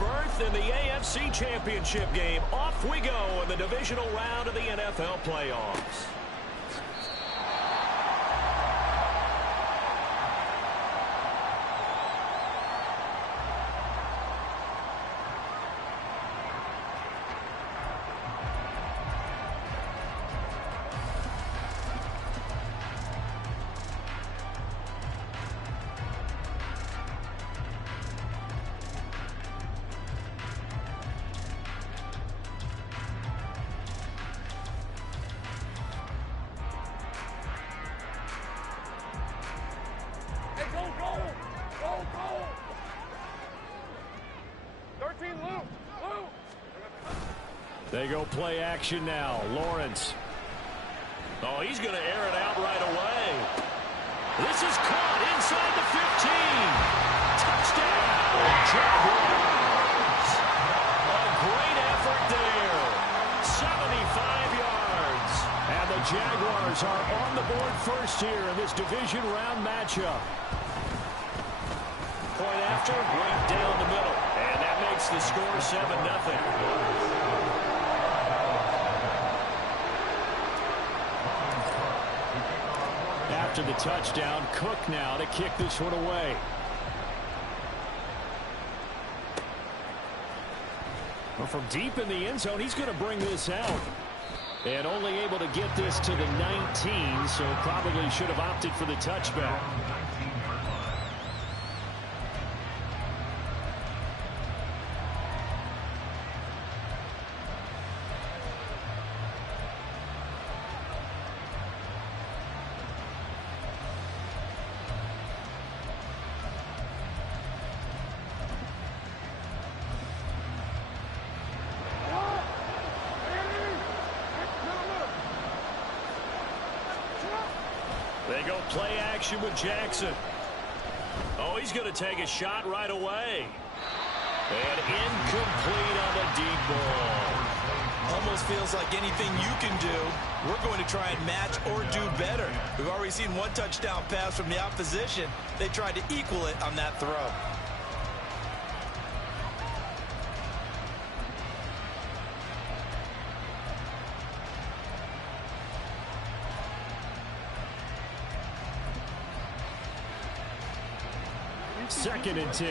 berth in the AFC Championship game. Off we go in the divisional round of the NFL playoffs. They go play action now. Lawrence. Oh, he's going to air it out right away. This is caught inside the 15. Touchdown, Jaguars. A great effort there. 75 yards. And the Jaguars are on the board first here in this division round matchup. Point after, right down the middle. And that makes the score 7-0. After the touchdown, Cook now to kick this one away. Well, from deep in the end zone, he's going to bring this out. And only able to get this to the 19, so probably should have opted for the touchback. They go play action with Jackson. Oh, he's going to take a shot right away. And incomplete on the deep ball. Almost feels like anything you can do, we're going to try and match or do better. We've already seen one touchdown pass from the opposition. They tried to equal it on that throw. Second and 10.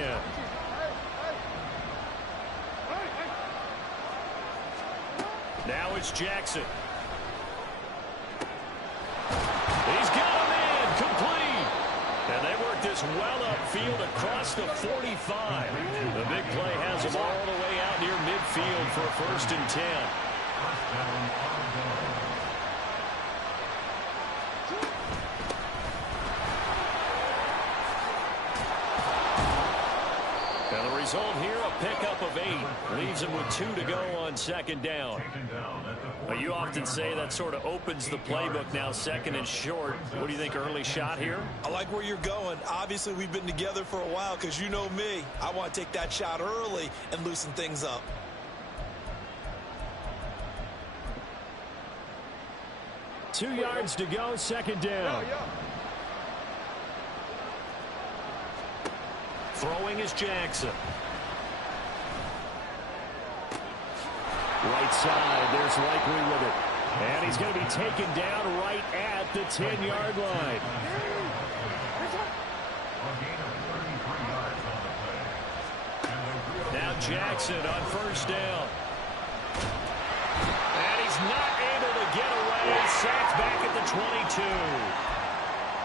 Now it's Jackson. He's got him in, complete. And they work this well upfield across the 45. The big play has him all the way out near midfield for a 1st and 10. And the result here, a pickup of 8. Leaves him with 2 to go on 2nd down. You often say that sort of opens the playbook now, 2nd and short. What do you think, early shot here? I like where you're going. Obviously, we've been together for a while because you know me. I want to take that shot early and loosen things up. Two yards to go, 2nd down. Throwing is Jackson. Right side, there's Likely with it. And he's going to be taken down right at the 10-yard line. Now Jackson on 1st down. And he's not able to get away. Sacked back at the 22.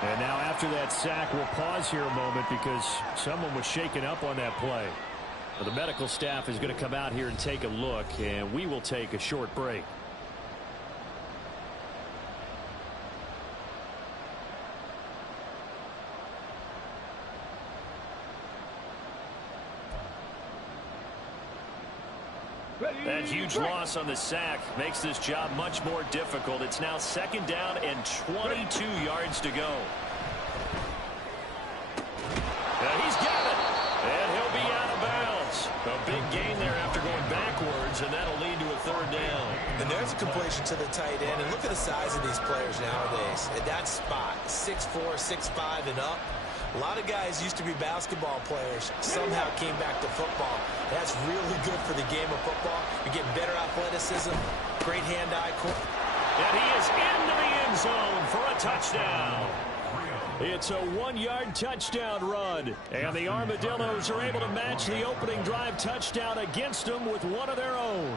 And now after that sack, we'll pause here a moment because someone was shaken up on that play. Well, the medical staff is going to come out here and take a look, and we will take a short break. That huge loss on the sack makes this job much more difficult. It's now 2nd down and 22 yards to go. He's got it, and he'll be out of bounds. A big gain there after going backwards, and that'll lead to a 3rd down. And there's a completion to the tight end. And look at the size of these players nowadays. At that spot, 6'4", 6'5", and up. A lot of guys used to be basketball players, somehow came back to football. That's really good for the game of football. You get better athleticism, great hand-eye coordination. And he is into the end zone for a touchdown. It's a 1-yard touchdown run. And the Armadillos are able to match the opening drive touchdown against them with one of their own.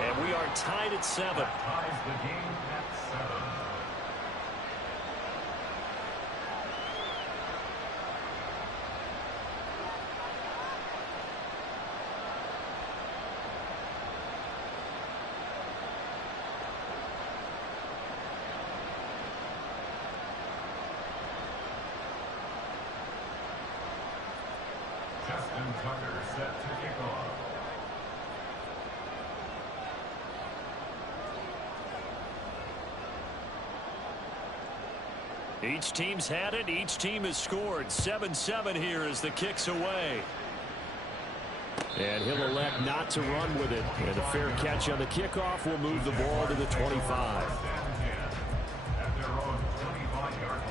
And we are tied at 7. Justin Tucker set to kick off. Each team's had it. Each team has scored. 7-7 here as the kick's away. And he'll elect not to run with it. And a fair catch on the kickoff will move the ball to the 25. At their own 25-yard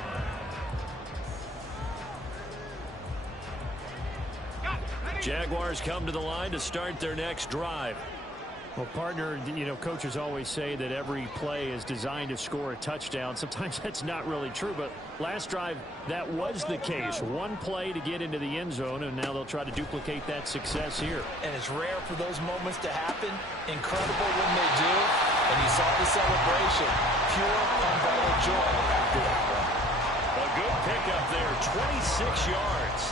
line. Jaguars come to the line to start their next drive. Well, partner, you know, coaches always say that every play is designed to score a touchdown. Sometimes that's not really true, but last drive, that was the case. One play to get into the end zone, and now they'll try to duplicate that success here. And it's rare for those moments to happen. Incredible when they do. And you saw the celebration. Pure, unbridled joy after that one. A good pickup there, 26 yards.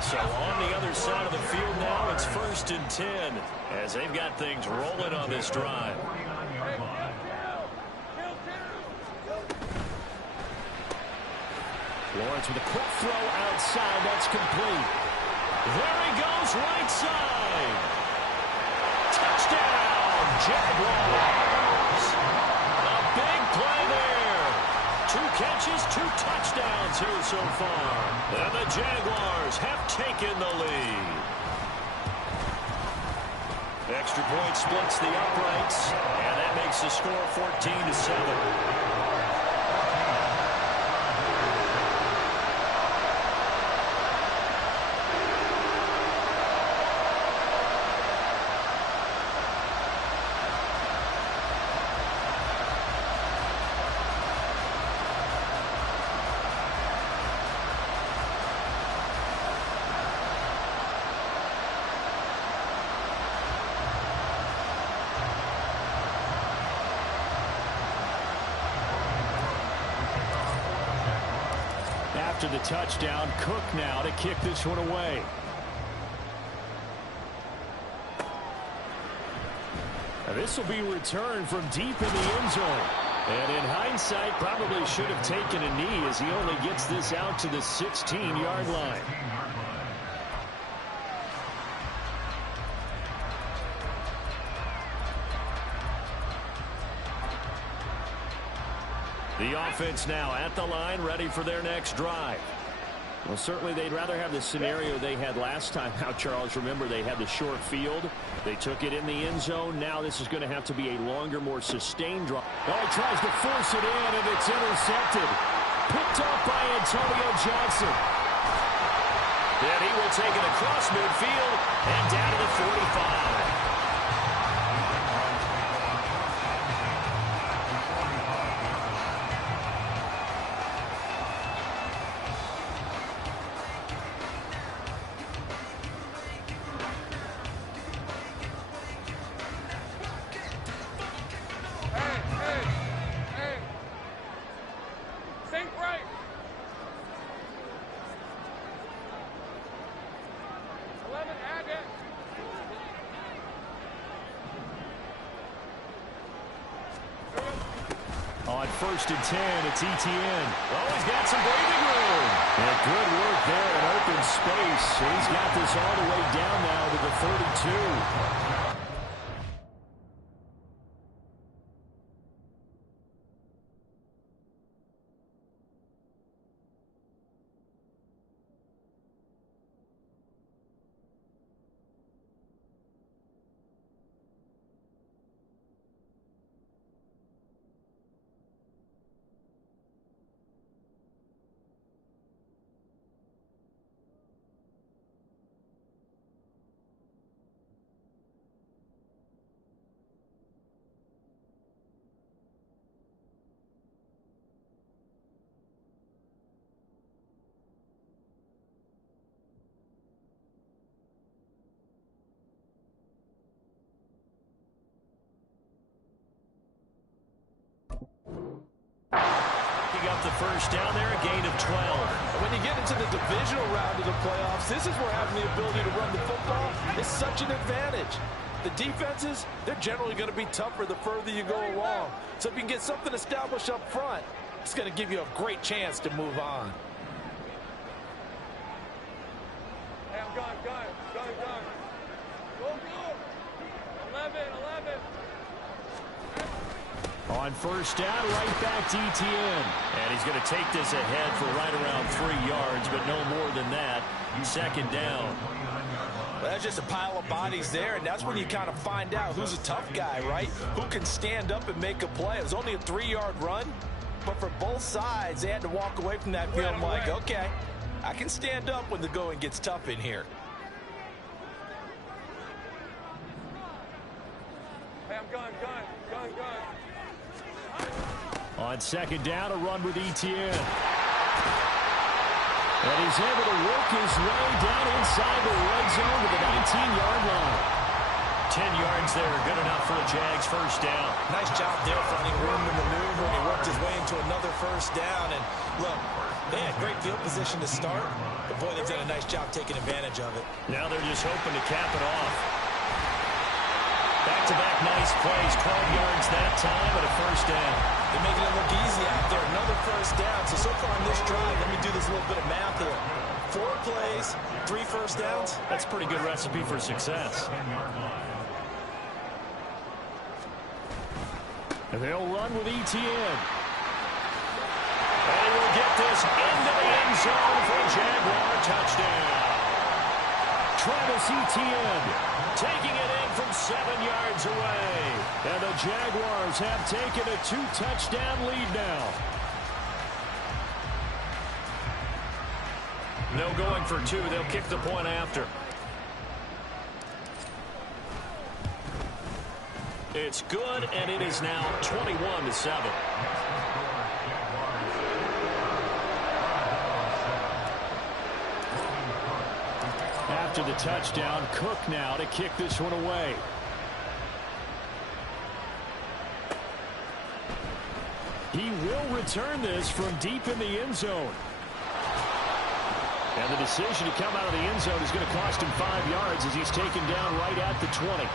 So on the other side of the field now, it's 1st and 10 as they've got things rolling on this drive. Lawrence with a quick throw outside. That's complete. There he goes, right side. Touchdown, Jaguars. A big play there. 2 catches, 2 touchdowns here so far. And the Jaguars have taken the lead. Extra point splits the uprights, and that makes the score 14-7. After the touchdown, Cook now to kick this one away. Now this will be returned from deep in the end zone. And in hindsight, probably should have taken a knee as he only gets this out to the 16-yard line. The offense now at the line, ready for their next drive. Well, certainly they'd rather have the scenario they had last time out, Charles. Remember, they had the short field. They took it in the end zone. Now this is going to have to be a longer, more sustained drive. Oh, he tries to force it in, and it's intercepted. Picked up by Antonio Johnson. And he will take it across midfield and down to the 45. On 1st and 10, it's Etienne. Oh, he's got some breathing room. And good work there in open space. He's got this all the way down now to the 32. up the first down there, a gain of 12. And when you get into the divisional round of the playoffs, this is where having the ability to run the football is such an advantage. The defenses, they're generally going to be tougher the further you go along. So if you can get something established up front, it's going to give you a great chance to move on. Hey, I'm going. Go. 11. On first down, right back to Etienne. And he's going to take this ahead for right around 3 yards, but no more than that. Second down. Well, that's just a pile of bodies there, and that's when you kind of find out who's a tough guy, right? Who can stand up and make a play. It was only a 3-yard run, but for both sides, they had to walk away from that feeling like, okay, I can stand up when the going gets tough in here. Hey, I'm going. On second down, a run with Etienne. And he's able to work his way down inside the red zone to the 19-yard line. 10 yards there, good enough for a Jags first down. Nice job there finding room to maneuver, and he worked his way into another first down. And look, they had great field position to start, but boy, they've done a nice job taking advantage of it. Now they're just hoping to cap it off. Back-to-back nice plays, 12 yards that time, and a first down. They're making it look easy out there. Another first down. So far on this drive, let me do this little bit of math here. 4 plays, 3 first downs. That's a pretty good recipe for success. And they'll run with Etienne. And he will get this into the end zone for a Jaguar touchdown. Travis Etienne taking it in from 7 yards away. And the Jaguars have taken a 2-touchdown lead now. No going for 2. They'll kick the point after. It's good, and it is now 21-7. After the touchdown, Cook now to kick this one away. He will return this from deep in the end zone. And the decision to come out of the end zone is going to cost him 5 yards as he's taken down right at the 20.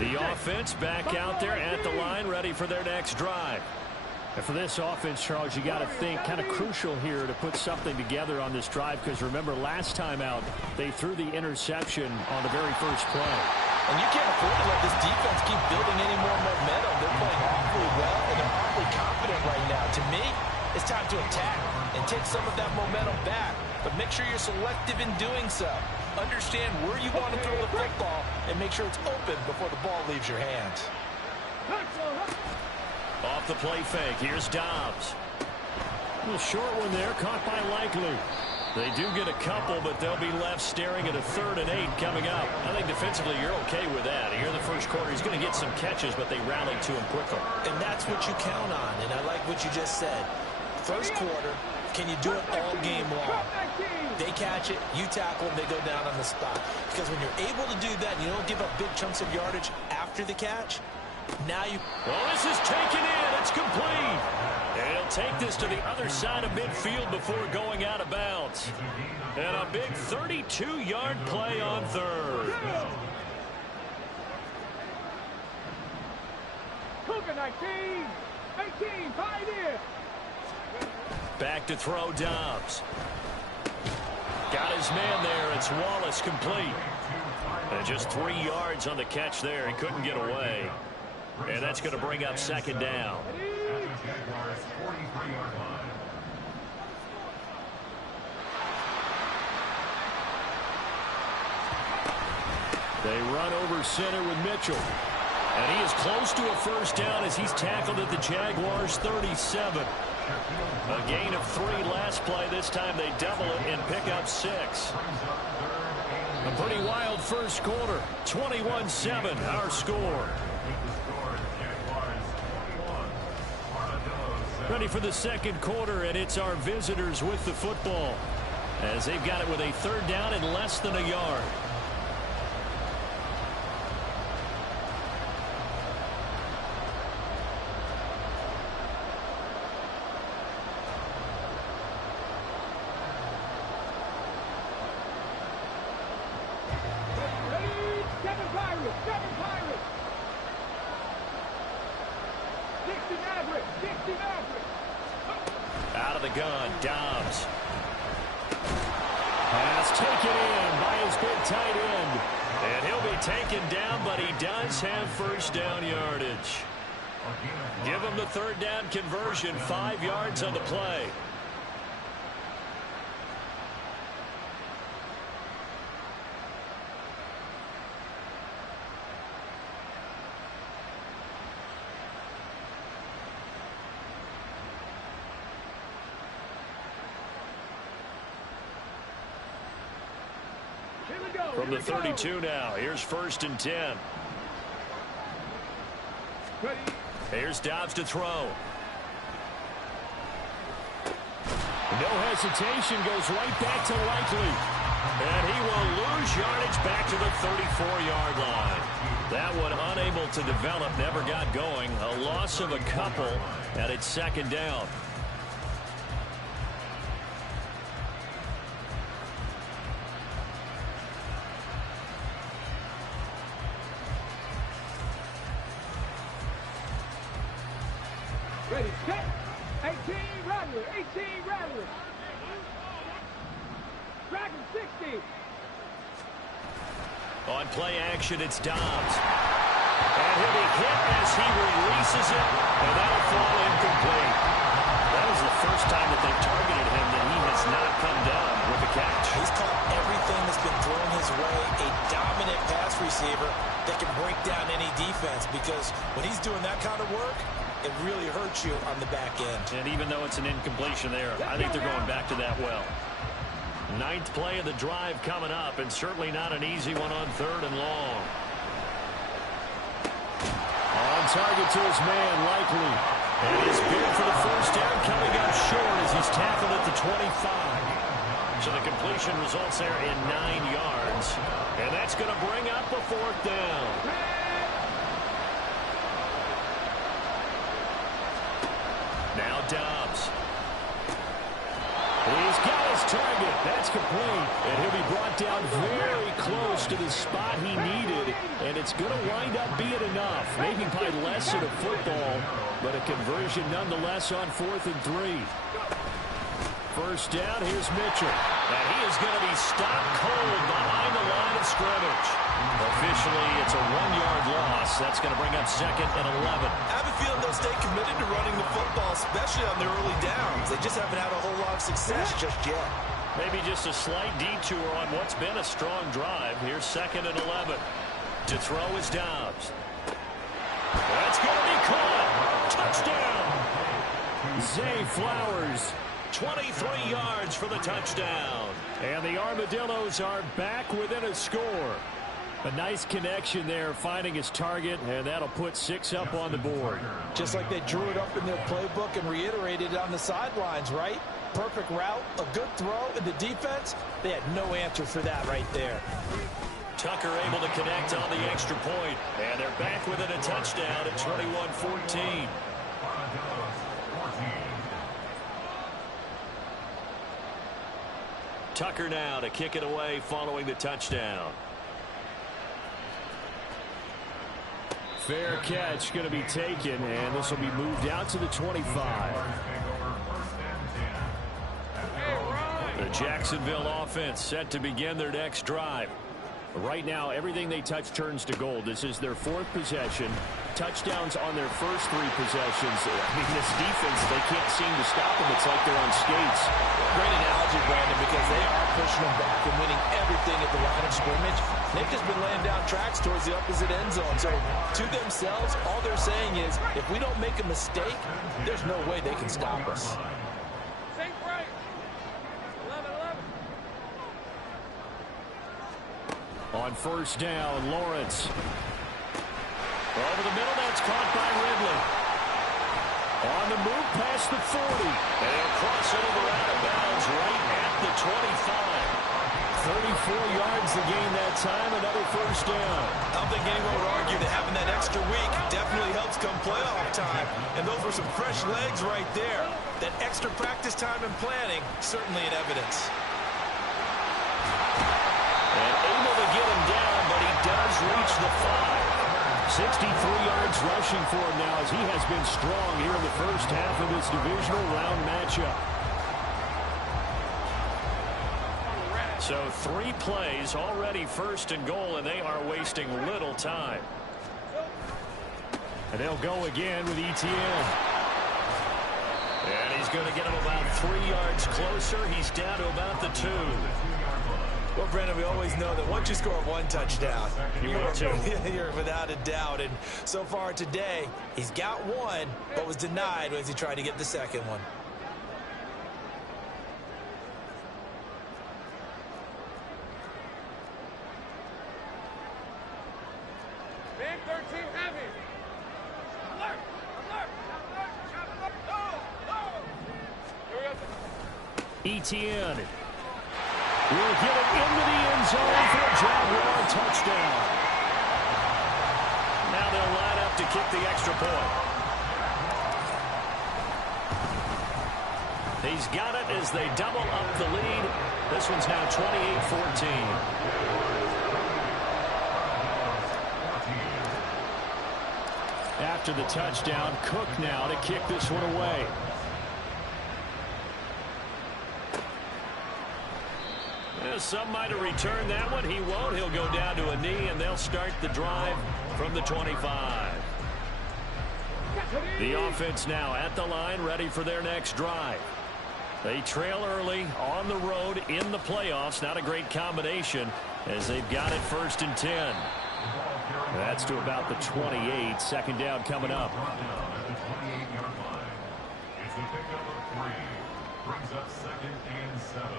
The offense back out there at the line, ready for their next drive. And for this offense, Charles, you got to think kind of crucial here to put something together on this drive, because remember last time out they threw the interception on the very first play. And you can't afford to let this defense keep building any more momentum. They're playing awfully well, and they're awfully confident right now. To me, it's time to attack and take some of that momentum back. But make sure you're selective in doing so. Understand where you want to throw the football and make sure it's open before the ball leaves your hands. Off the play fake, here's Dobbs. A little short one there, caught by Likely. They do get a couple, but they'll be left staring at a 3rd and 8 coming up. I think defensively you're okay with that. Here in the first quarter, he's going to get some catches, but they rallied to him quickly. And that's what you count on, and I like what you just said. First quarter, can you do it all game long? They catch it, you tackle them, they go down on the spot. Because when you're able to do that and you don't give up big chunks of yardage after the catch, now you... Well, this is taken in. It's complete. And he'll take this to the other side of midfield before going out of bounds. And a big 32-yard play on 3rd. Cougar 19, 18, tied in. Back to throw Dobbs. Got his man there. It's Wallace complete. And just 3 yards on the catch there. He couldn't get away. And that's going to bring up second down. They run over center with Mitchell. And he is close to a first down as he's tackled at the Jaguars' 37. A gain of 3 last play. This time they double it and pick up 6. A pretty wild first quarter. 21-7 our score. Ready for the second quarter, and it's our visitors with the football as they've got it with a third down and less than a yard. Out of the gun, Dobbs. Pass taken in by his big tight end. And he'll be taken down, but he does have first down yardage. Give him the third down conversion, 5 yards on the play. From the 32 now, here's 1st and 10. Here's Dobbs to throw. No hesitation, goes right back to Likely. And he will lose yardage back to the 34-yard line. That one unable to develop, never got going. A loss of a couple, and it's 2nd down. Ready, set. 18, Rattler. 18, Rattler. Dragon 60. On play action, it's Dobbs. And he'll be hit as he releases it, and that'll fall incomplete. That was the first time that they've targeted him that he has not come down with a catch. He's caught everything that's been thrown his way. A dominant pass receiver that can break down any defense, because when he's doing that kind of work, it really hurts you on the back end. And even though it's an incompletion there, I think they're going back to that well. 9th play of the drive coming up, and certainly not an easy one on 3rd and long. On target to his man, Likely. And his bid for the first down coming up short as he's tackled at the 25. So the completion results there in 9 yards. And that's going to bring up a 4th down. Now Dobbs. He's got his target. That's complete. And he'll be brought down very close to the spot he needed. And it's going to wind up being enough. Maybe by less than a football, but a conversion nonetheless on 4th and 3. First down, here's Mitchell. And he is going to be stopped cold behind the line of scrimmage. Officially, it's a 1-yard loss. That's going to bring up 2nd and 11. I have a feeling they'll stay committed to running the football, especially on their early downs. They just haven't had a whole lot of success just yet. Maybe just a slight detour on what's been a strong drive. Here's 2nd and 11. To throw is Dobbs. That's going to be caught. Touchdown. Zay Flowers. 23 yards for the touchdown. And the Armadillos are back within a score. A nice connection there, finding his target, and that'll put 6 up on the board. Just like they drew it up in their playbook and reiterated it on the sidelines, right? Perfect route, a good throw, and the defense, they had no answer for that right there. Tucker able to connect on the extra point, and they're back within a touchdown at 21-14. Tucker now to kick it away following the touchdown. Fair catch going to be taken, and this will be moved out to the 25. The Jacksonville offense set to begin their next drive. Right now, everything they touch turns to gold. This is their 4th possession. Touchdowns on their first 3 possessions. I mean, this defense, they can't seem to stop them. It's like they're on skates. Great analogy, Brandon, because they are pushing them back and winning everything at the line of scrimmage. They've just been laying down tracks towards the opposite end zone. So, to themselves, all they're saying is, if we don't make a mistake, there's no way they can stop us. Safe right. 11-11. On first down, Lawrence. Over the middle, that's caught by Ridley. On the move past the 40. And he'll cross it over out of bounds right at the 25. 34 yards to gain that time, another first down. I don't think anyone would argue that having that extra week definitely helps come playoff time. And those were some fresh legs right there. That extra practice time and planning, certainly in evidence. And able to get him down, but he does reach the 5. 63 yards rushing for him now as he has been strong here in the first half of this divisional round matchup. So 3 plays already first and goal, and they are wasting little time. And they'll go again with ETN. And he's going to get him about 3 yards closer. He's down to about the 2. Well, Brandon, we always know that once you score 1 touchdown, you're without a doubt. And so far today, he's got 1, but was denied as he tried to get the second one. Big 13 heavy. Alert! Alert! Alert! Go! ETN will get it into the end zone for a Jaguar touchdown. Now they'll line up to kick the extra point. He's got it as they double up the lead. This one's now 28-14. After the touchdown, Cook now to kick this one away. Some might have returned that one. He won't. He'll go down to a knee, and they'll start the drive from the 25. The offense now at the line, ready for their next drive. They trail early on the road in the playoffs. Not a great combination as they've got it 1st and 10. That's to about the 28. Second down coming up. It's a pickup of 3. Brings up 2nd and 7.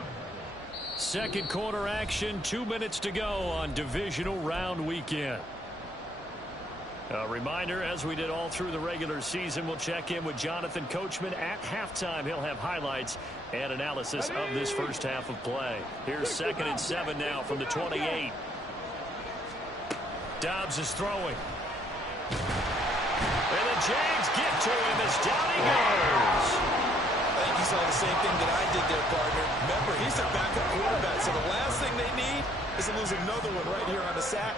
Second quarter action, 2 minutes to go on divisional round weekend. A reminder, as we did all through the regular season, we'll check in with Jonathan Coachman at halftime. He'll have highlights and analysis of this first half of play. Here's 2nd and 7 now from the 28. Dobbs is throwing. And the Jags get to him as down he goes. I think you saw the same thing that I did there, partner. Remember, he's a backup quarterback, so the last thing they need is to lose another one right here on the sack.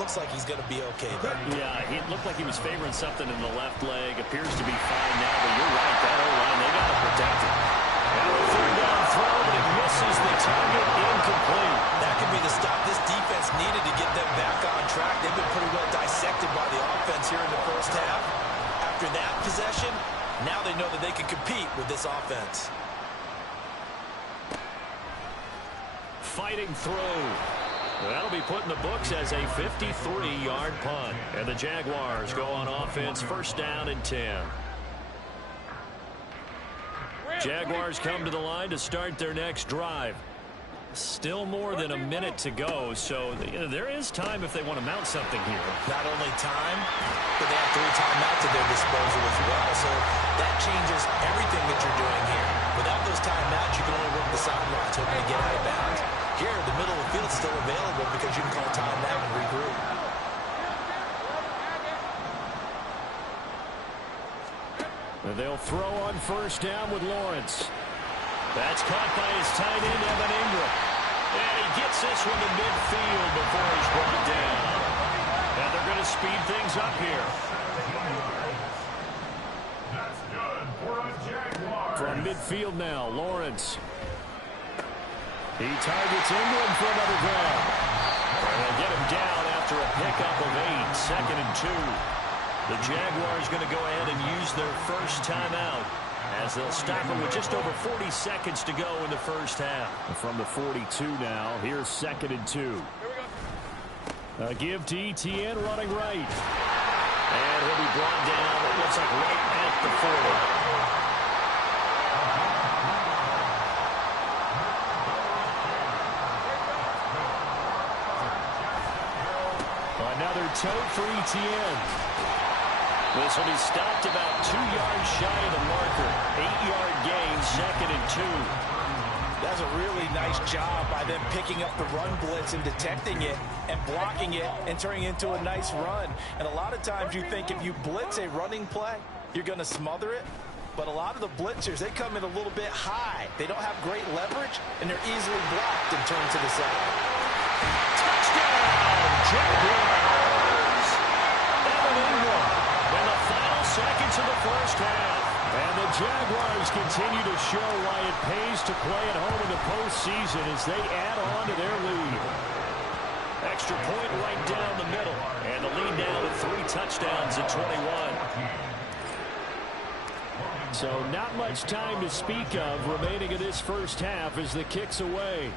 Looks like he's going to be okay, though. Yeah, it looked like he was favoring something in the left leg. Appears to be fine now, but you're right. That O-line, they got to protect it. And a 3rd down throw, but it misses the target, incomplete. That could be the stop this defense needed to get them back on track. They've been pretty well dissected by the offense here in the first half. After that possession, now they know that they can compete with this offense. Fighting through. That'll be put in the books as a 53-yard punt. And the Jaguars go on offense, 1st down and 10. Jaguars come to the line to start their next drive. Still more than a minute to go, so there is time if they want to mount something here. Not only time, but they have 3 timeouts at their disposal as well, so that changes everything that you're doing here. Without those timeouts, you can only work the sidelines, hoping to get out of bounds. Here, the middle of the field is still available because you can call timeout and regroup. And they'll throw on 1st down with Lawrence. That's caught by his tight end, Evan Ingram. And he gets this one to midfield before he's brought down. And they're going to speed things up here. That's good for a Jaguar. From midfield now, Lawrence. He targets Ingram for another grab. And they'll get him down after a pickup of 8, 2nd and 2. The Jaguars going to go ahead and use their first timeout as they'll stop him with just over 40 seconds to go in the first half. From the 42 now, here's 2nd and 2. A give to ETN running right. And he'll be brought down, it looks like right at the 40. Another tote for ETN. This will be stopped about 2 yards shy of the marker. 8-yard gain, 2nd and 2. That's a really nice job by them picking up the run blitz and detecting it and blocking it and turning it into a nice run. And a lot of times you think if you blitz a running play, you're going to smother it. But a lot of the blitzers, they come in a little bit high. They don't have great leverage, and they're easily blocked and turned to the side. Touchdown, Jaguars! Evan Ingram in the final seconds of the first half. And the Jaguars continue to show why it pays to play at home in the postseason as they add on to their lead. Extra point right down the middle. And the lead now to 3 touchdowns at 21. So not much time to speak of remaining in this first half as the kick's away.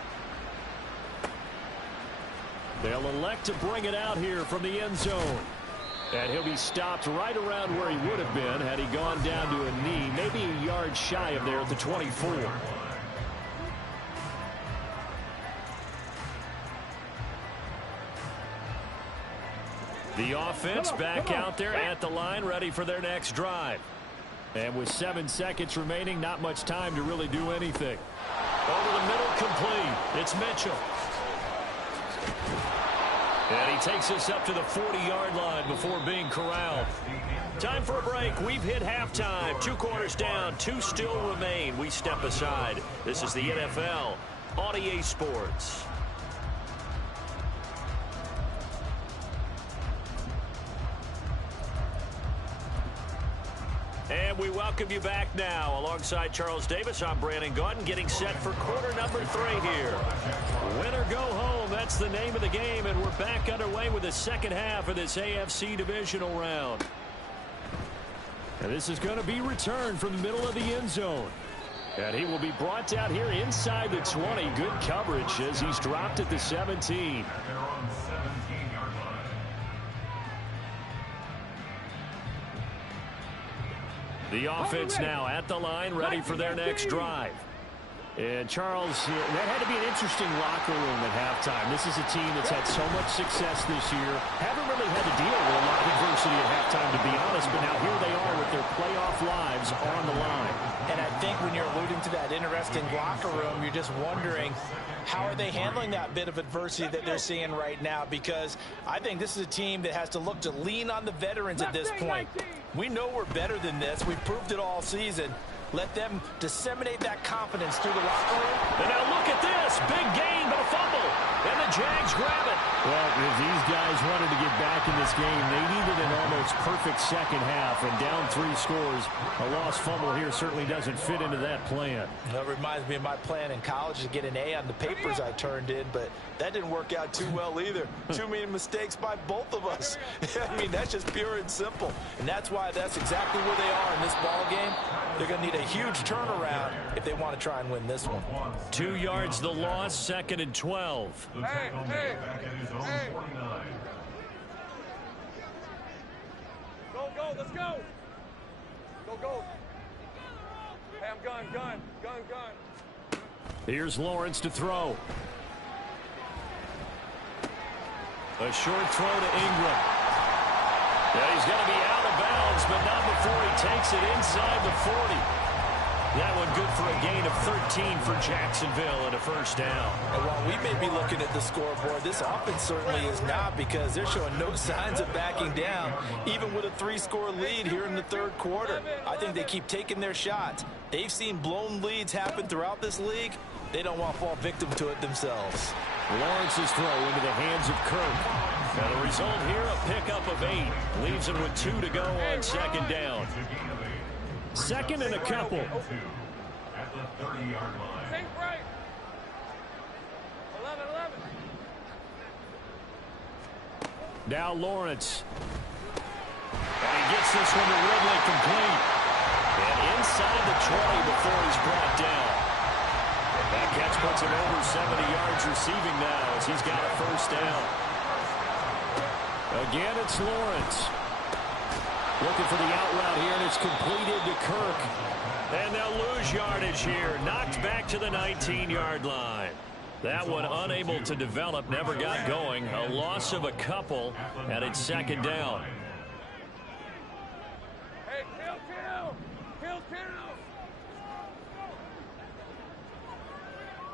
They'll elect to bring it out here from the end zone. And he'll be stopped right around where he would have been had he gone down to a knee, maybe a yard shy of there at the 24. The offense back out there at the line, ready for their next drive. And with 7 seconds remaining, not much time to really do anything. Over the middle, complete. It's Mitchell. And he takes us up to the 40-yard line before being corralled. Time for a break. We've hit halftime. 2 quarters down. 2 still remain. We step aside. This is the NFL on EA Sports. And we welcome you back now. Alongside Charles Davis, I'm Brandon Gaudin, getting set for quarter number 3 here. Win or go home, that's the name of the game, and we're back underway with the second half of this AFC divisional round. And this is going to be returned from the middle of the end zone. And he will be brought down here inside the 20. Good coverage as he's dropped at the 17. The offense now at the line, ready for their next drive. And Charles, that had to be an interesting locker room at halftime. This is a team that's had so much success this year. Haven't really had to deal with a lot of adversity at halftime, to be honest, but now here they are with their playoff lives on the line. And I think when you're alluding to that interesting locker room, you're just wondering, how are they handling that bit of adversity that they're seeing right now? Because I think this is a team that has to look to lean on the veterans at this point. We know we're better than this. We've proved it all season. Let them disseminate that confidence through the locker room. And now look at this. Big gain, but a fumble. And the Jags grab it. Well, if these guys wanted to get back in this game, they needed an almost perfect second half. And down 3 scores, a lost fumble here certainly doesn't fit into that plan. That reminds me of my plan in college to get an A on the papers I turned in, but that didn't work out too well either. Too many mistakes by both of us. I mean, that's just pure and simple. And that's why that's exactly where they are in this ball game. They're going to need a huge turnaround if they want to try and win this one. 2 yards the loss, 2nd and 12. Hey. Go, let's go. Go. Hey, I'm gun. Here's Lawrence to throw. A short throw to Ingram. Yeah, he's going to be out of bounds, but not before he takes it inside the 40. That one good for a gain of 13 for Jacksonville and a first down. And while we may be looking at the scoreboard, this offense certainly is not, because they're showing no signs of backing down, even with a 3-score lead here in the 3rd quarter. I think they keep taking their shots. They've seen blown leads happen throughout this league. They don't want to fall victim to it themselves. Lawrence's throw into the hands of Kirk. And the result here, a pickup of 8. Leaves him with 2 to go on 2nd down. 2nd and a couple. At the 30-yard line. Take right. 11. Now Lawrence. And he gets this one to Ridley complete. And inside the 20 before he's brought down. That catch puts him over 70 yards receiving now as he's got a first down. Again, it's Lawrence. Looking for the out route here, and it's completed to Kirk. And they'll lose yardage here. Knocked back to the 19-yard line. That one unable to develop, never got going. A loss of a couple, and it's 2nd down. Hey, kill.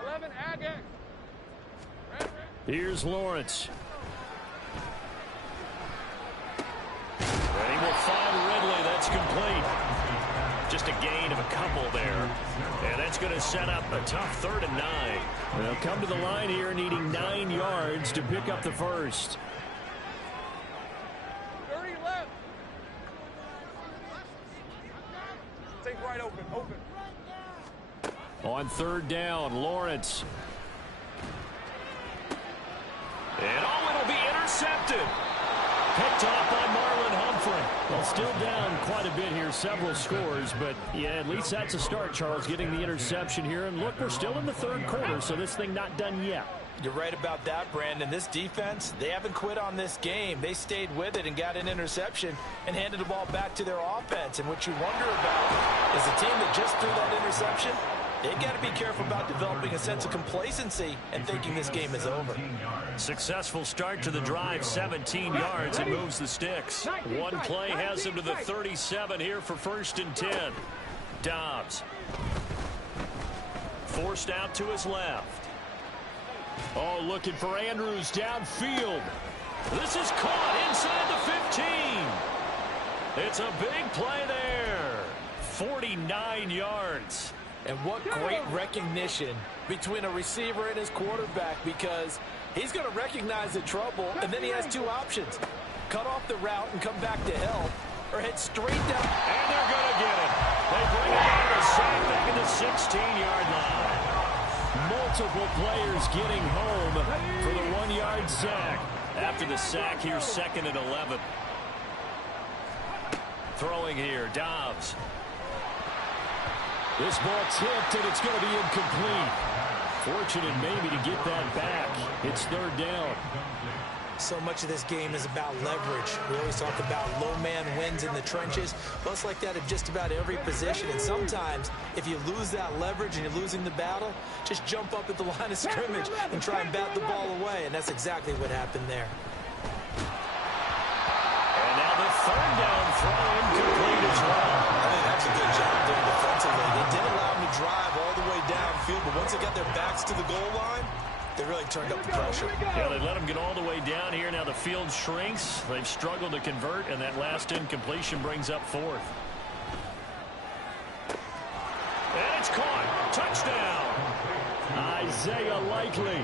11 Agate. Here's Lawrence. And he will find Ridley. That's complete. Just a gain of a couple there. And that's going to set up a tough 3rd and 9. They'll come to the line here needing 9 yards to pick up the first. 30 left. Take right open. On 3rd down, Lawrence. And it'll be intercepted. Picked off by Marlon Humphrey. Well, still down quite a bit here, several scores, but yeah, at least that's a start, Charles, getting the interception here. And look, we're still in the 3rd quarter, so this thing not done yet. You're right about that, Brandon. This defense, they haven't quit on this game. They stayed with it and got an interception and handed the ball back to their offense. And what you wonder about is the team that just threw that interception, they've got to be careful about developing a sense of complacency and thinking this game is over. Successful start to the drive, 17 yards, and moves the sticks. One play has him to the 37 here for 1st and 10. Dobbs. Forced out to his left. Oh, looking for Andrews downfield. This is caught inside the 15. It's a big play there. 49 yards. And what great recognition between a receiver and his quarterback, because he's going to recognize the trouble, and then he has 2 options. Cut off the route and come back to help, or head straight down. And they're going to get it. They bring it down to sack back at the 16-yard line. Multiple players getting home for the 1-yard sack. After the sack, here's 2nd and 11. Throwing here, Dobbs. This ball tipped, and it's going to be incomplete. Fortunate maybe to get that back. It's 3rd down. So much of this game is about leverage. We always talk about low man wins in the trenches. Well, it's like that at just about every position. And sometimes, if you lose that leverage and you're losing the battle, just jump up at the line of scrimmage and try and bat the ball away. And that's exactly what happened there. And now the 3rd down throw incomplete as well. I think that's a good job there defensively. They did allow them to drive all the way downfield, but once they got their backs to the goal line, they really turned up the pressure. Yeah, they let them get all the way down here. Now the field shrinks. They've struggled to convert, and that last incompletion brings up 4th. And it's caught. Touchdown. Isaiah Likely.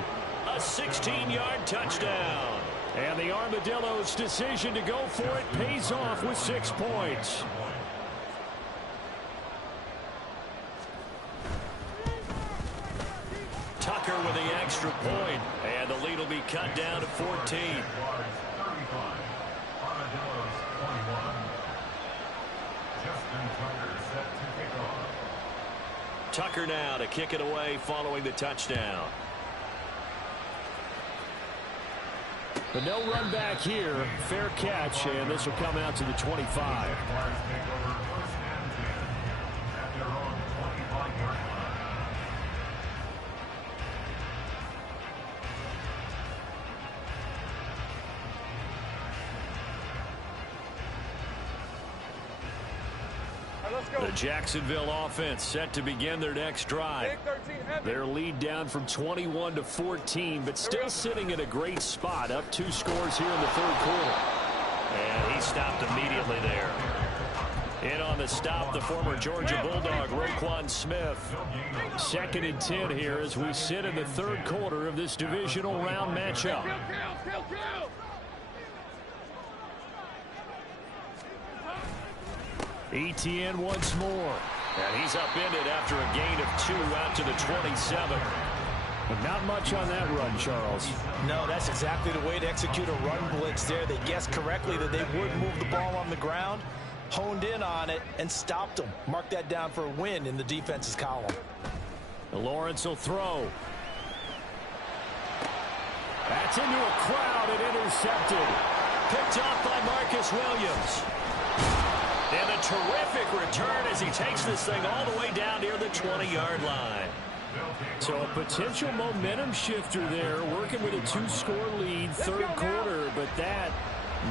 A 16-yard touchdown. And the Armadillos' decision to go for it pays off with 6 points. Tucker with the extra point, and the lead will be cut down to 14. Armadillos 21. Justin Tucker set to kick off. Tucker now to kick it away following the touchdown. But no run back here. Fair catch, and this will come out to the 25. The Jacksonville offense set to begin their next drive. Their lead down from 21 to 14, but still sitting in a great spot, up 2 scores here in the 3rd quarter. And he stopped immediately there. In on the stop, the former Georgia Bulldog, Roquan Smith. 2nd and 10 here as we sit in the 3rd quarter of this divisional round matchup. Etienne once more. And he's upended after a gain of 2 out to the 27. But not much on that run, Charles. No, that's exactly the way to execute a run blitz there. They guessed correctly that they would move the ball on the ground, honed in on it, and stopped them. Mark that down for a win in the defense's column. Lawrence will throw. That's into a crowd and intercepted. Picked off by Marcus Williams. And a terrific return as he takes this thing all the way down near the 20-yard line. So a potential momentum shifter there, working with a 2-score lead, 3rd quarter, but that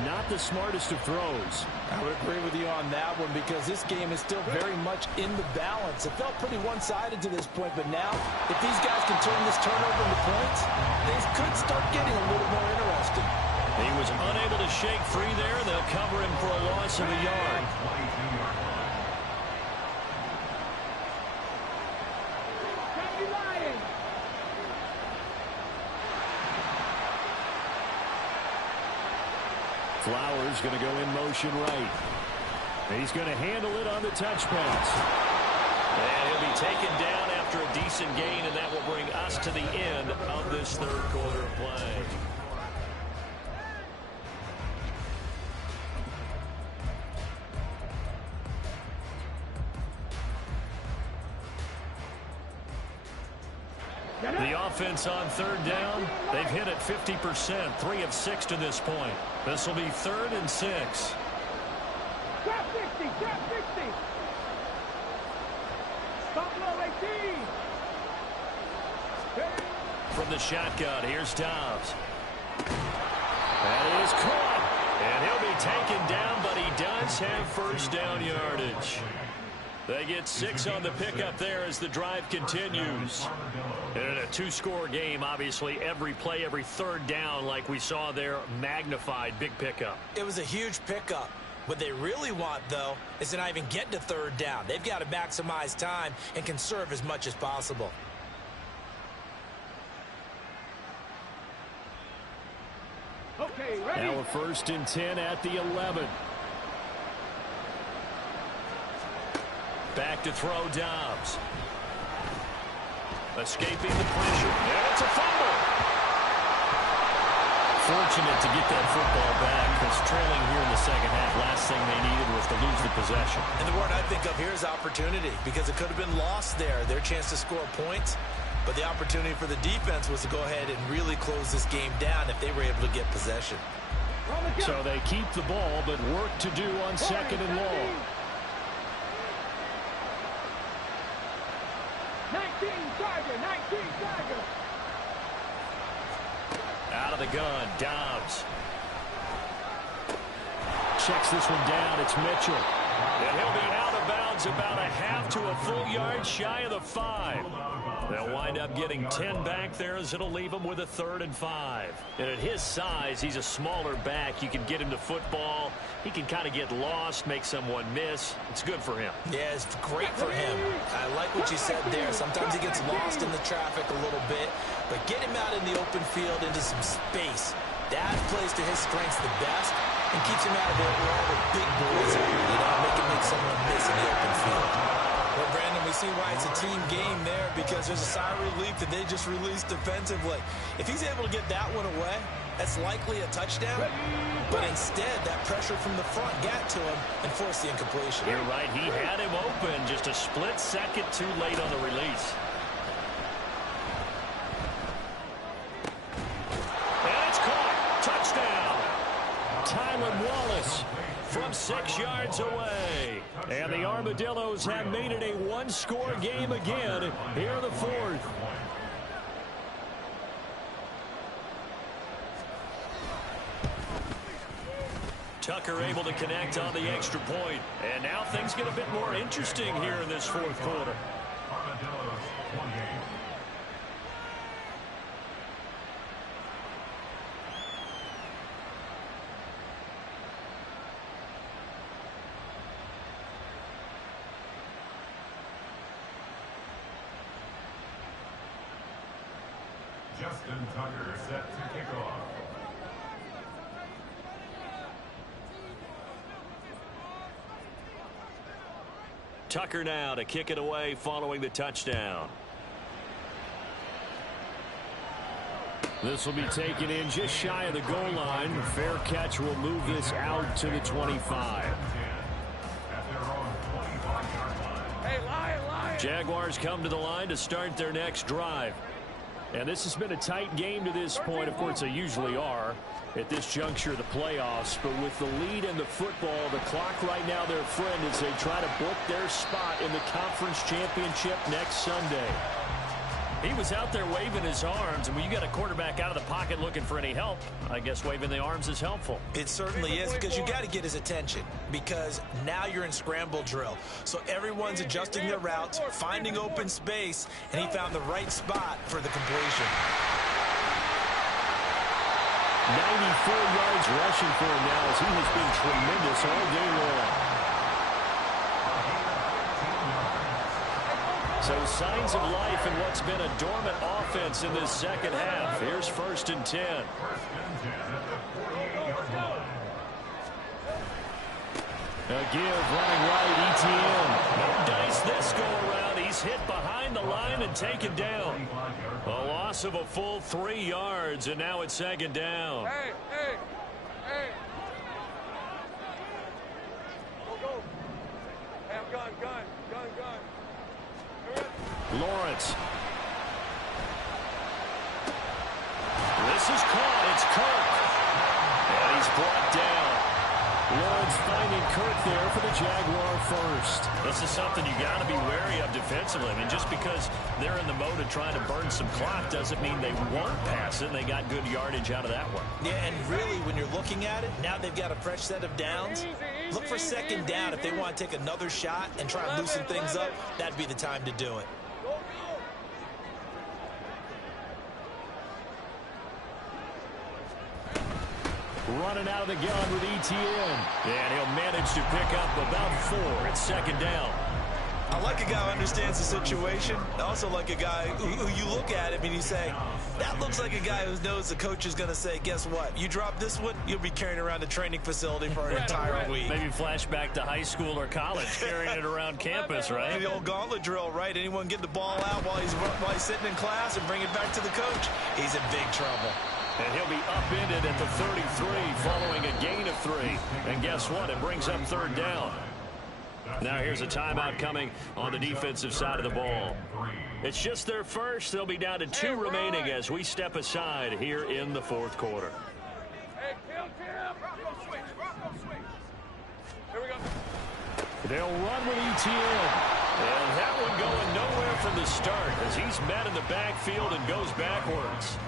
not the smartest of throws. I would agree with you on that one because this game is still very much in the balance. It felt pretty one-sided to this point, but now if these guys can turn this turnover into points, things could start getting a little more interesting. He was unable to shake free there. They'll cover him for a loss of a yard. Flowers going to go in motion right. He's going to handle it on the touch pass. And he'll be taken down after a decent gain, and that will bring us to the end of this third quarter of play. The offense on third down, they've hit it 50%, 3 of 6 to this point. This will be 3rd and 6. Trap 60, trap 60. Stop low, 18. From the shotgun, here's Dobbs. That is caught. And he'll be taken down, but he does have first down yardage. They get 6 on the pickup there as the drive continues. And in a 2-score game, obviously, every play, every third down, like we saw there, magnified, big pickup. It was a huge pickup. What they really want, though, is to not even get to third down. They've got to maximize time and conserve as much as possible. Okay, ready? Now a 1st and 10 at the 11. Back to throw, Dobbs. Escaping the pressure. And it's a fumble. Fortunate to get that football back because trailing here in the second half, last thing they needed was to lose the possession. And the word I think of here is opportunity because it could have been lost there, their chance to score points. But the opportunity for the defense was to go ahead and really close this game down if they were able to get possession. So they keep the ball, but work to do on 2nd and long. 19 Tiger, 19 Tiger. Out of the gun, Dobbs. Checks this one down. It's Mitchell. And he'll be out of bounds about a half to a full yard shy of the 5. They'll wind up getting 10 back there as it'll leave him with a 3rd and 5. And at his size, he's a smaller back. You can get him to football. He can kind of get lost, make someone miss. It's good for him. Yeah, it's great for him. I like what you said there. Sometimes he gets lost in the traffic a little bit, but get him out in the open field into some space. That plays to his strengths the best and keeps him out of there where all the big boys are. You know, make someone miss in the open field. Well, Brandon, we see why it's a team game there because there's a sigh of relief that they just released defensively. If he's able to get that one away, that's likely a touchdown. But instead, that pressure from the front got to him and forced the incompletion. You're right. He had him open just a split second too late on the release. And it's caught. Touchdown. Tylan Wallace from 6 yards away. And the Armadillos have made it a 1-score game again here in the 4th. Tucker able to connect on the extra point. And now things get a bit more interesting here in this 4th quarter. Armadillos, 1 game. Justin Tucker set to kick off. Tucker now to kick it away following the touchdown. This will be taken in just shy of the goal line. Fair catch will move this out to the 25. Hey, Lion. Jaguars come to the line to start their next drive. And this has been a tight game to this point. Of course, they usually are at this juncture of the playoffs. But with the lead in the football, the clock right now their friend as they try to book their spot in the conference championship next Sunday. He was out there waving his arms, and when you got a quarterback out of the pocket looking for any help, I guess waving the arms is helpful. It certainly is, because you got to get his attention, because now you're in scramble drill. So everyone's adjusting their routes, finding open space, and he found the right spot for the completion. 94 yards rushing for him now as he has been tremendous all day long. So signs of life in what's been a dormant offense in this second half. Here's 1st and 10. A give running right, ETN. No dice this go around. He's hit behind the line and taken down. A loss of a full 3 yards, and now it's 2nd down. Hey. Go. Hey, I'm gun. Lawrence. This is caught. It's Kirk. And he's brought down. Lawrence finding Kirk there for the Jaguar first. This is something you got to be wary of defensively. I mean, just because they're in the mode of trying to burn some clock doesn't mean they won't pass it. They got good yardage out of that one. Yeah, and really, when you're looking at it, now they've got a fresh set of downs. Look for 2nd down if they want to take another shot and try and loosen things up. That'd be the time to do it. Running out of the gun with ETN. And he'll manage to pick up about 4. It's 2nd down. I like a guy who understands the situation. I also like a guy who you look at him and you say, that looks like a guy who knows the coach is going to say, guess what? You drop this one, you'll be carrying around the training facility for an entire week. Maybe flashback to high school or college, carrying it around campus, right? The old gauntlet drill, right? Anyone get the ball out while he's sitting in class and bring it back to the coach? He's in big trouble. And he'll be upended at the 33 following a gain of 3. And guess what? It brings up 3rd down. Now here's a timeout coming on the defensive side of the ball. It's just their first. They'll be down to 2 remaining as we step aside here in the 4th quarter. Hey, Tim. Bronco switch. Here we go. They'll run with ETN. And that one going nowhere from the start as he's met in the backfield and goes backwards.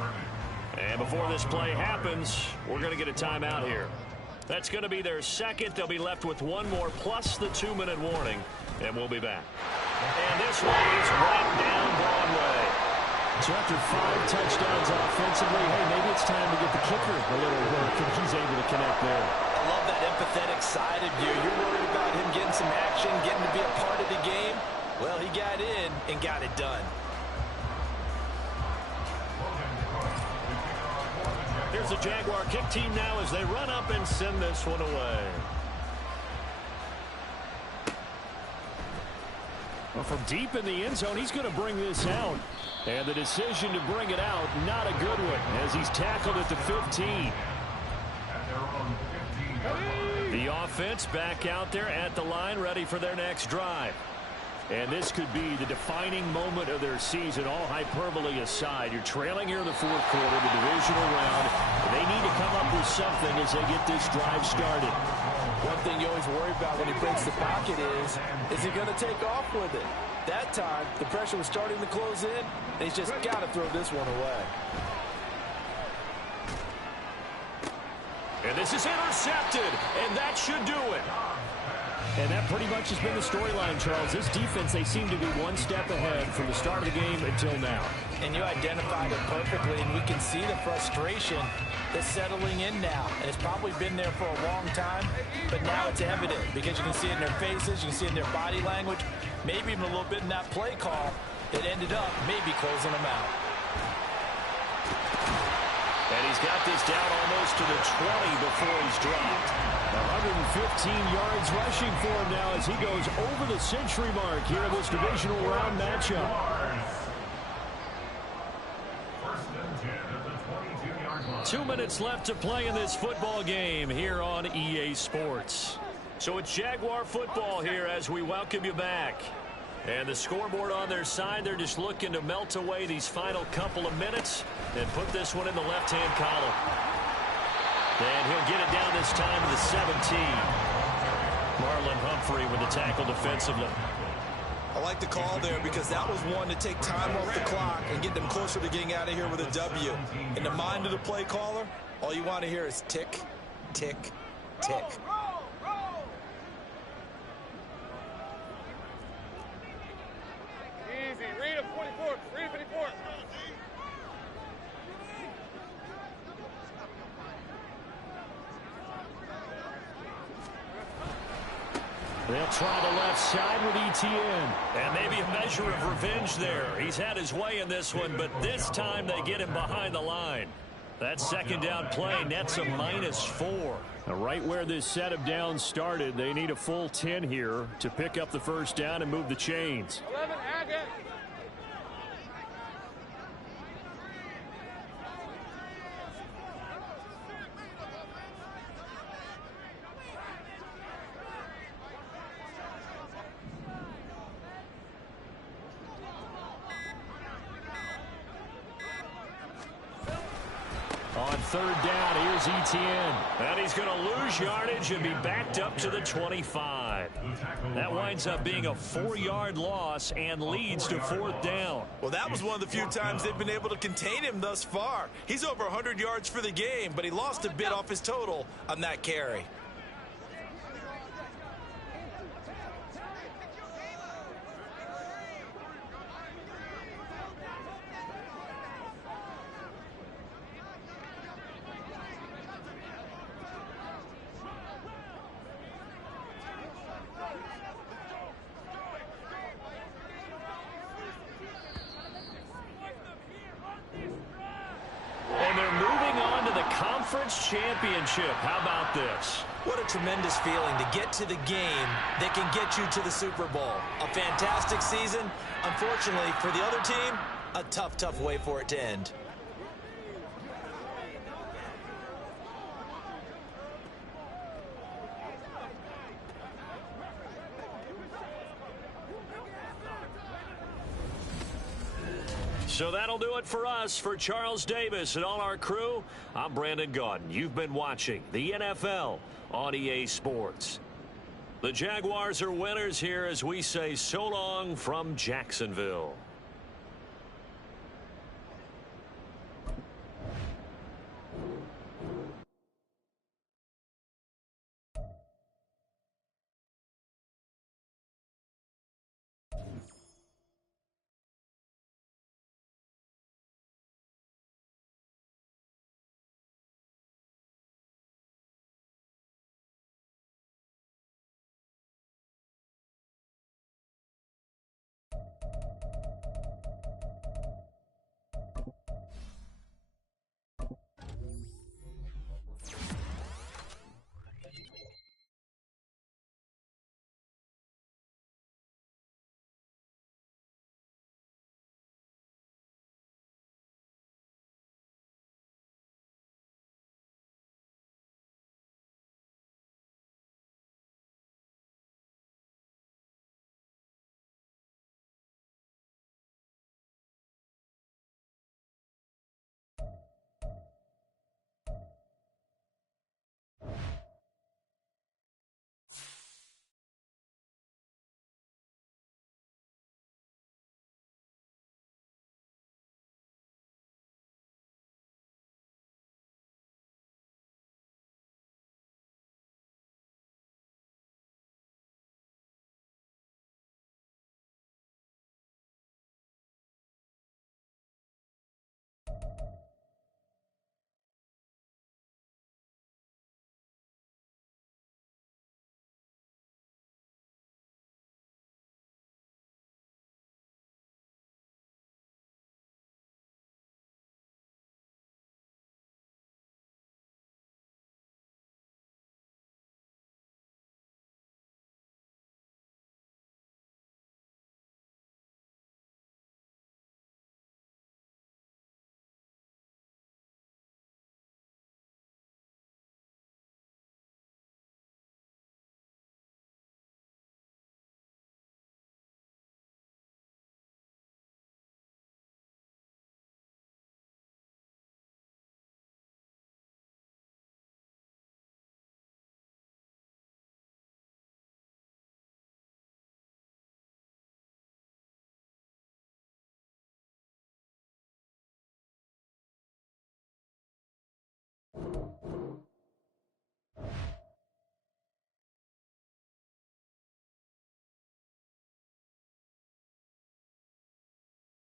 And before this play happens, we're going to get a timeout here. That's going to be their second. They'll be left with 1 more plus the 2-minute warning, and we'll be back. And this one is right down Broadway. So after 5 touchdowns offensively, hey, maybe it's time to get the kicker a little work, and he's able to connect there. I love that empathetic side of you. You're worried about him getting some action, getting to be a part of the game. Well, he got in and got it done. Here's the Jaguar kick team now as they run up and send this one away. Well, from deep in the end zone, he's going to bring this out. And the decision to bring it out, not a good one, as he's tackled at the 15. The offense back out there at the line, ready for their next drive. And this could be the defining moment of their season, all hyperbole aside. You're trailing here in the 4th quarter, the divisional round. They need to come up with something as they get this drive started. One thing you always worry about when he breaks the pocket is he going to take off with it? That time, the pressure was starting to close in, and he's just got to throw this one away. And this is intercepted, and that should do it. And that pretty much has been the storyline, Charles. This defense, they seem to be one step ahead from the start of the game until now. And you identified it perfectly, and we can see the frustration that's settling in now. And it's probably been there for a long time, but now it's evident because you can see it in their faces, you can see it in their body language, maybe even a little bit in that play call that ended up maybe closing them out. And he's got this down almost to the 20 before he's dropped. 115 yards rushing for him now as he goes over the century mark here in this divisional round matchup. 2 minutes left to play in this football game here on EA Sports. So it's Jaguar football here as we welcome you back. And the scoreboard on their side, they're just looking to melt away these final couple of minutes and put this one in the left-hand column. And he'll get it down this time to the 17. Marlon Humphrey with the tackle defensively. I like the call there because that was one to take time off the clock and get them closer to getting out of here with a W. In the mind of the play caller, all you want to hear is tick, tick, tick. Easy. Read a 44. Read 54. They'll try the left side with Etienne. And maybe a measure of revenge there. He's had his way in this one, but this time they get him behind the line. That second down play nets a -4. Now, right where this set of downs started, they need a full 10 here to pick up the first down and move the chains. 11, Agate. On third down, here's Etienne. And he's going to lose yardage and be backed up to the 25. That winds up being a 4-yard loss and leads to fourth down. Well, that was one of the few times they've been able to contain him thus far. He's over 100 yards for the game, but he lost a bit off his total on that carry. And they're moving on to the conference championship. How about this? What a tremendous feeling to get to the game that can get you to the Super Bowl. A fantastic season. Unfortunately, for the other team, a tough, tough way for it to end. So that'll do it for us. For Charles Davis and all our crew, I'm Brandon Gaudin. You've been watching the NFL on EA Sports. The Jaguars are winners here as we say so long from Jacksonville.